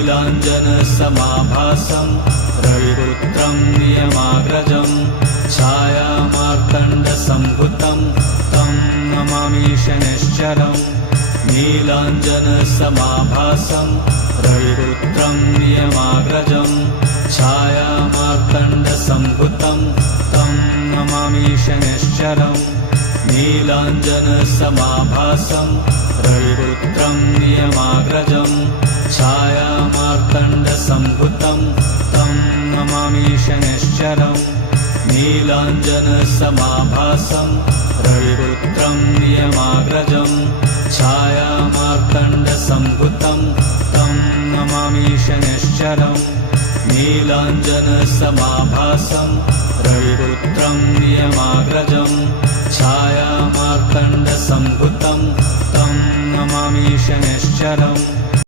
नीलाञ्जनसमाभासं रविपुत्रं नियमाग्रजं छायामार्तण्डसम्भुतं तं नमामि शनैश्चरम् नीलाञ्जनसमाभासं रविपुत्रं नियमाग्रजं छायामार्तण्डसम्भुतं तं नमामि शनैश्चरम् नीलाञ्जनसमाभासं रविपुत्रं नियमाग्रजं छायामार्तण्डसम्भुतं तं नमामि शनैश्चरम् नीलाञ्जनसमाभासं रविपुत्रं नियमाग्रजं छायामार्तण्डसम्भुतं तं नमामि शनैश्चरम् नीलाञ्जनसमाभासं रविपुत्रं नियमाग्रजं छायामार्तण्डसम्भुतं तं नमामि शनैश्चरम्।